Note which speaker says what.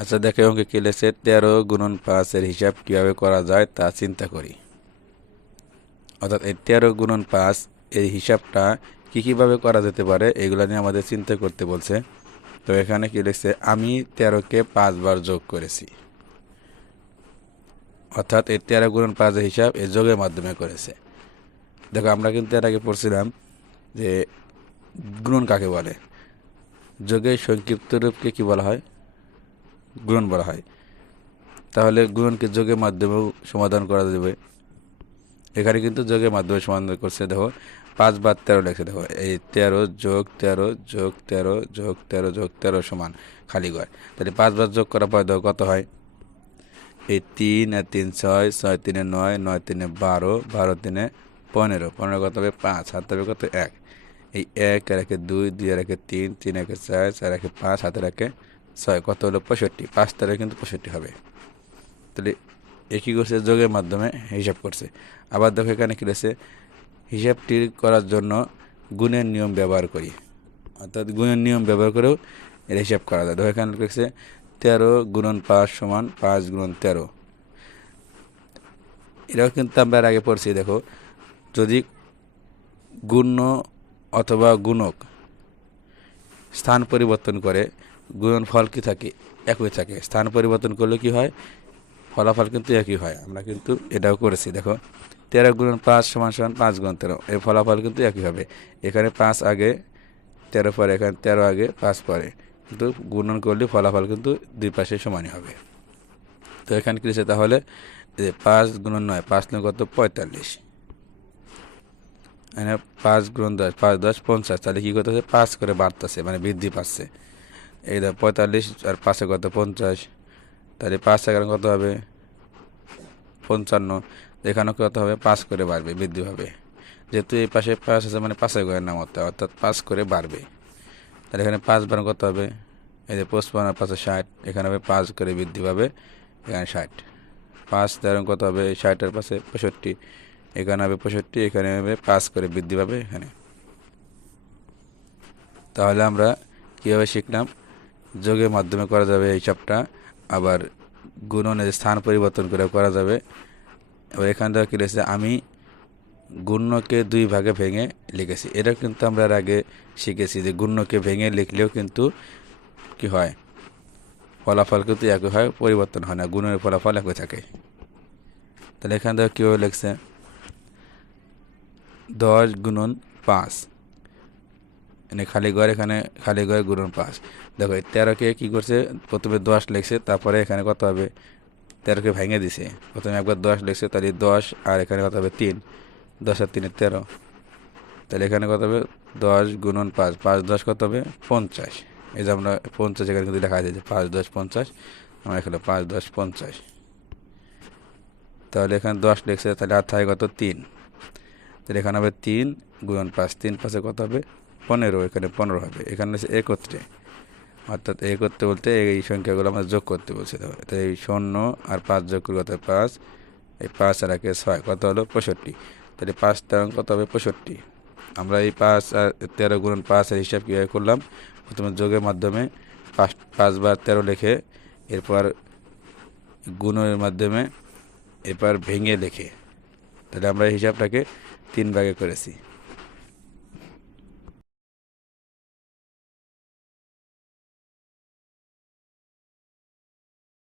Speaker 1: আচ্ছা দেখে অঙ্কে কি লেগেছে তেরো গুণন পাঁচের হিসাব কীভাবে করা যায় তা চিন্তা করি। অর্থাৎ এই তেরো গুণন পাঁচ, এই হিসাবটা কী কীভাবে করা যেতে পারে, এগুলো নিয়ে আমাদের চিন্তা করতে বলছে। তো এখানে কি লিখছে? আমি তেরোকে পাঁচবার যোগ করেছি। অর্থাৎ এই তেরো গুণন পাঁচের হিসাব এই যোগের মাধ্যমে করেছে। দেখো, আমরা কিন্তু এর আগে পড়ছিলাম যে গুণন কাকে বলে? যোগের সংক্ষিপ্ত রূপকে কি বলা হয়? গুণন বলা হয়। তাহলে গুণনকে যোগের মাধ্যমেও সমাধান করা যাবে। এখানে কিন্তু যোগের মাধ্যমে সমাধান করছে, দেখো, পাঁচ বার তেরো লেখছে, দেখো, এই তেরো যোগ তেরো যোগ তেরো যোগ তেরো যোগ তেরো সমান খালি ঘর তাহলে পাঁচবার যোগ করার পর দেখো কত হয়? এই তিন আর তিন ছয় ছয় তিনে নয় নয় তিনে বারো বারো তিনে পনেরো। পনেরো কত হবে? পাঁচ। হাতে হবে কত? এক। এই এক আর একে দুই দুই আর একে তিন তিন একে চার চার একে পাঁচ হাতে রাখে ছয়, কত হলো? পঁয়ষট্টি। পাঁচ তারে কিন্তু পঁয়ষট্টি হবে। তাহলে একই করছে? যোগের মাধ্যমে হিসাব করছে। আবার দেখো এখানে কী রয়েছে হিসাবটি করার জন্য গুণের নিয়ম ব্যবহার করি। অর্থাৎ গুণের নিয়ম ব্যবহার করেও এর হিসাব করা যায়। দেখো এখানে লিখছে, তেরো গুণন পাঁচ সমান পাঁচ গুণন তেরো। এটাও কিন্তু আমরা আগে পড়ছি, দেখো। যদি গুণ্য অথবা গুণক স্থান পরিবর্তন করে গুণন ফল কি থাকে? একই থাকে। স্থান পরিবর্তন করলে কি হয়? ফলাফল কিন্তু একই হয়। আমরা কিন্তু এটাও করেছি। দেখো, তেরো গুণন পাঁচ সমান সমান পাঁচ গুণ তেরো। এর ফলাফল কিন্তু একই হবে। এখানে পাঁচ আগে, তেরো পরে, এখানে তেরো আগে, পাঁচ পরে। কিন্তু গুণন করলে ফলাফল কিন্তু দুই পাশে সমানই হবে। তো এখানে কী তাহলে পাঁচ গুণন নয়, পাঁচ নয় কত? পঁয়তাল্লিশ। এখানে পাঁচ গুণ দশ, পাঁচ দশ পঞ্চাশ। তাহলে কী করতেছে? পাঁচ করে বাড়তেছে মানে বৃদ্ধি পাচ্ছে। এই দেখ পঁয়তাল্লিশ আর পাঁচে কত? পঞ্চাশ। তাহলে পাঁচ এগারো কত হবে? পঞ্চান্ন। এখানেও কত হবে? পাঁচ করে বাড়বে, বৃদ্ধি হবে যেহেতু এই পাশে পাঁচ আছে মানে পাঁচের ঘরের নাম হতে অর্থাৎ পাঁচ করে বাড়বে। তাহলে এখানে পাঁচ বার কত হবে? এই যে পঁচপান্ন, পাঁচে ষাট। এখানে হবে পাঁচ করে বৃদ্ধি পাবে, এখানে ষাট। পাঁচ তেরো কত হবে? ষাটের পাশে পঁয়ষট্টি। এখানে হবে পঁয়ষট্টি, এখানে হবে পাঁচ করে বৃদ্ধি পাবে, এখানে। তাহলে আমরা কীভাবে শিখলাম? যোগের মাধ্যমে করা যাবে হিসাবটা আবার গুণনের স্থান পরিবর্তন করে করা যাবে। এবার এখান থেকে কী রয়েছে আমি গুণ্যকে দুই ভাগে ভেঙে লিখেছি। এটা কিন্তু আমরা আগে শিখেছি যে গুণ্যকে ভেঙে লিখলেও কিন্তু কি হয়? ফলাফল কিন্তু একই হয়, পরিবর্তন হয় না। গুণের ফলাফল একই থাকে। তাহলে এখান থেকে কীভাবে লিখছে? দশ গুণন পাঁচ। এনে খালি ঘর, এখানে খালি ঘর গুণন পাঁচ দেখো তেরোকে কী করছে? প্রথমে দশ লিখছে, তারপরে এখানে কত হবে? তেরোকে ভেঙে দিছে। প্রথমে একবার দশ লিখছে, তাহলে দশ, আর এখানে কত হবে? তিন। দশ আর তিনে তেরো। তাহলে এখানে কত হবে? দশ গুণন পাঁচ। পাঁচ দশ কত হবে? পঞ্চাশ। এই যে আমরা পঞ্চাশ এখানে কিন্তু লেখা আছে যে পাঁচ দশ পঞ্চাশ। আমরা এখানে পাঁচ দশ পঞ্চাশ। তাহলে এখানে দশ লিখছে, তাহলে আর থাকে কত? তিন। তাহলে এখানে হবে তিন গুণন পাঁচ। তিন পাঁচে কত হবে? পনেরো, এখানে পনেরো হবে। এখানে হচ্ছে একত্রে। অর্থাৎ একত্রে বলতে এই সংখ্যাগুলো আমরা যোগ করতে বলছে তাহলে। তো এই শূন্য আর পাঁচ যোগ করে কত পাঁচ। এই পাঁচ আর একে ছয়, কত হলো? পঁয়ষট্টি। তাহলে পাঁচ তেরো কত হবে? পঁয়ষট্টি। আমরা এই পাঁচ আর তেরো গুণন পাঁচের হিসাব কীভাবে করলাম? প্রথমে যোগের মাধ্যমে পাঁচ পাঁচবার তেরো লেখে, এরপর গুণের মাধ্যমে এরপর ভেঙে লেখে। তাহলে আমরা এই হিসাবটাকে তিন ভাগে করেছি।